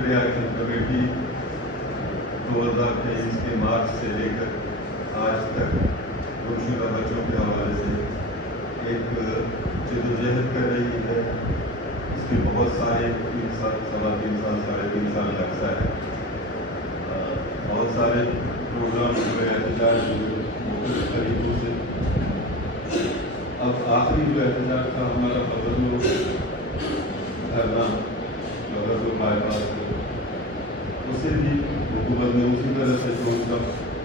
Action committee 2023 کے مارچ سے لے کر آج تک گمشدہ بچوں کے حوالے سے ایک جدوجہد کر رہی ہے. اس کے بہت سارے 3 سال، 3.5 سال، 3.5 سال کا عرصہ ہے. بہت سارے پروگرام ہوئے، احتجاج ہوئے مختلف طریقوں سے. اب آخری جو احتجاج تھا ہمارا بدلو دھرنا، بدلو بائی پاس، اسے بھی حکومت نے اسی طرح سے جو اس کا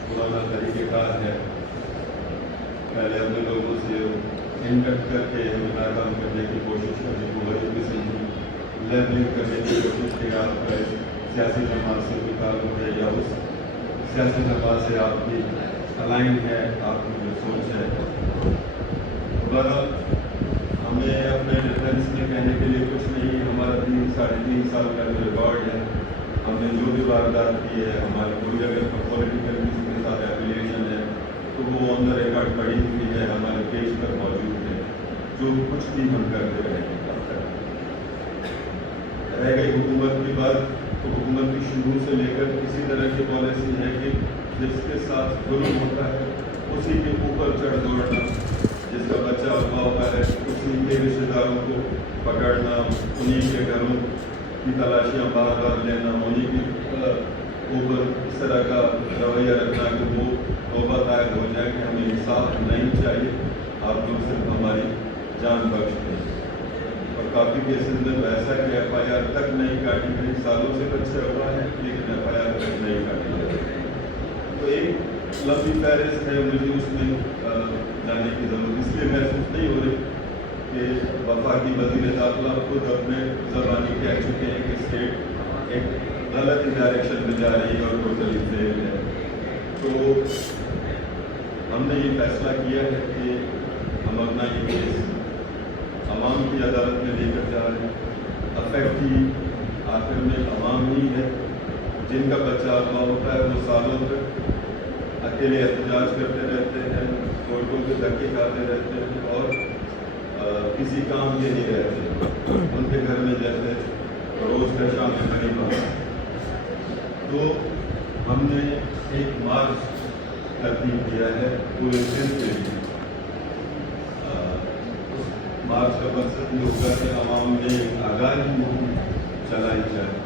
پرانا طریقہ کار ہے، پہلے اپنے لوگوں سے انڈکٹ کر کے ہمیں ناکام کرنے کی کوشش کرنے کو وہی قسم کی لیبلنگ کرنے کی کوشش کہ آپ کا سیاسی جماعت سے بھی تعلق ہے یا اس سیاسی جماعت سے آپ کی الائن ہے، آپ کی جو سوچ ہے. بہرحال ہمیں اپنے ڈیفینس میں کہنے کے لیے کچھ نہیں. ہمارا 3.5 سال کا جو ریکارڈ ہے، ہم نے جو بھی واردات کی ہے، ہماری کوئی اگر پولیٹیکل کسی کے ساتھ ایفیلیشن ہے تو وہ آن دا ریکارڈ پڑی ہوئی ہے، ہمارے پیج پر موجود ہے. جو کچھ بھی ہم کرتے رہیں گے اب تک. رہ گئی حکومت کی بات، تو حکومت کی شروع سے لے کر اسی طرح کی پالیسی ہے کہ جس کے ساتھ ظلم ہوتا ہے اسی کے اوپر چڑھ دوڑنا، جس کا بچہ ہوا ہوتا ہے اسی کے رشتے داروں کو پکڑنا، انہیں کے گھروں کی تلاشیاں بار بار لینا، انہیں کے اوپر اس طرح کا رویہ رکھنا کہ وہ توبہ طائب ہو جائے کہ ہمیں انصاف نہیں چاہیے، آپ لوگ صرف ہماری جان بخش دیں. اور کافی کیسز میں تو ایسا کہ FIR تک نہیں کاٹی گئی، سالوں سے بچہ ہوا ہے لیکن FIR تک نہیں کاٹی گئی. تو ایک لمبی فہرست ہے، مجھے اس میں جانے کی ضرورت اس لیے محسوس نہیں ہو رہی کہ وفاقی وزیر داخلہ خود اپنے زبانی کہہ چکے ہیں کہ اسٹیٹ ایک غلط ڈائریکشن میں جا رہی ہے اور ٹوٹلی فیل ہے. تو ہم نے یہ فیصلہ کیا ہے کہ ہم اپنا یہ کیس عوام کی عدالت میں لے کر جا رہے ہیں. افیکٹی آخر میں عوام ہی ہے. جن کا بچہ ہوا ہوتا ہے وہ سالوں تک اکیلے احتجاج کرتے رہتے ہیں، کورٹوں کے دھکے کھاتے رہتے ہیں اور کسی کام کے نہیں رہتے. ان کے گھر میں جیسے روز کا شام میں نہیں پڑا. تو ہم نے ایک مارچ ترتیب کیا ہے پورے سندھ کے لیے. مارچ کا مقصد یہ ہوگا کہ عوام میں آگاہی مہم چلائی جائے،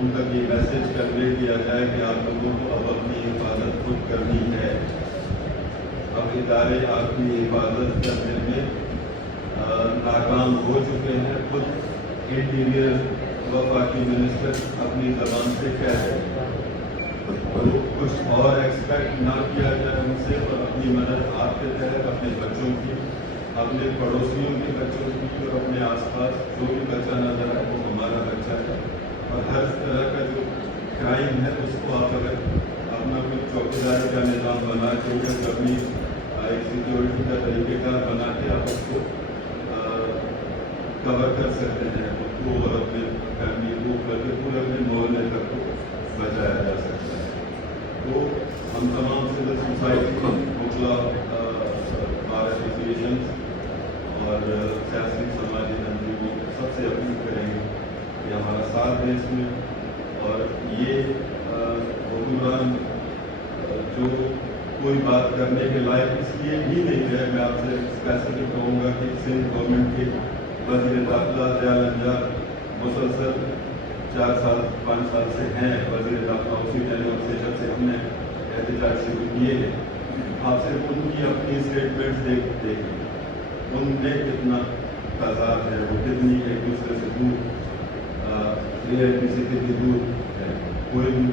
ان تک یہ میسج کنوے کیا جائے کہ آپ لوگوں کو اب اپنی حفاظت خود کرنی ہے. اب ادارے آپ کی حفاظت کرنے میں ناکام ہو چکے ہیں. خود انٹیریئر وفاقی منسٹر اپنی زبان سے کہہ رہے ہیں. تو کچھ اور ایکسپیکٹ نہ کیا جائے ان سے، اور اپنی مدد آپ کے تحت اپنے بچوں کی، اپنے پڑوسیوں کے بچوں کی اور اپنے آس پاس جو بھی بچہ نظر ہے وہ ہمارا بچہ ہے. اور ہر طرح کا جو کرائم ہے اس کو آپ اگر اپنا کچھ چوکیداری کا نظام بنا کے اپنی ایک سیکورٹی کا طریقہ کار بنا کے آپ اس کو کور کر سکتے ہیں، اس کو اور اپنے فیملی کو بلکہ پورے اپنے محلے تک کو بچایا جا سکتا ہے. تو ہم تمام سول سوسائٹی، اوکھلا بار ایسوسیشنز اور سیاسی سماجی تنظیموں سب سے اپیل کریں گے کہ ہمارا ساتھ دیں اس میں. اور یہ حکمران جو کوئی بات کرنے کے لائق اس لیے بھی نہیں ہے، میں آپ سے اسپیسیفک کہوں گا کہ سندھ گورنمنٹ کے وزیر داخلہ ضیاء الانجار مسلسل 4 سال 5 سال سے ہیں وزیر داخلہ، اسی ٹینور سے جب سے ہم نے احتجاج شروع کیے ہیں. آپ صرف ان کی اپنی اسٹیٹمنٹس دیکھیں، ان میں کتنا تضاد ہے، وہ کتنی ایک دوسرے سے دور، ریئلٹی سے کتنی دور ہے. کوئی بھی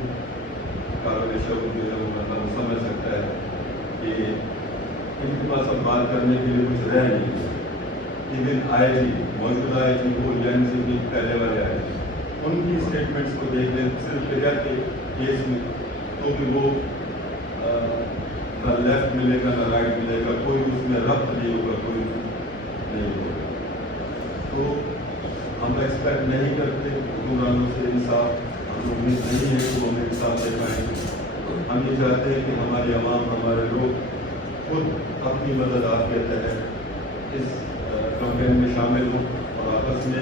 قابل شعور جو ہے وہ مطلب سمجھ سکتا ہے کہ ان کے پاس اب بات کرنے کے لیے کچھ رہ نہیں. ایون موجودہ آئی جی وہ لینڈ سے بھی پہلے والے آئے جی، ان کی اسٹیٹمنٹس کو دیکھ لیں صرف لگا کے کیس میں، تو بھی وہ نہ لیفٹ ملے گا نہ رائٹ ملے گا، کوئی اس میں ربط نہیں ہوگا، کوئی نہیں ہوگا. تو ہم ایکسپیکٹ نہیں کرتے حکمرانوں سے انصاف، ہم امید نہیں ہے کہ وہ ہمیں انصاف دے پائیں گے. ہم یہ چاہتے ہیں کہ ہمارے عوام، ہمارے لوگ خود اپنی مدد آپ کے تحت اس کمپین میں شامل ہوں اور آپس میں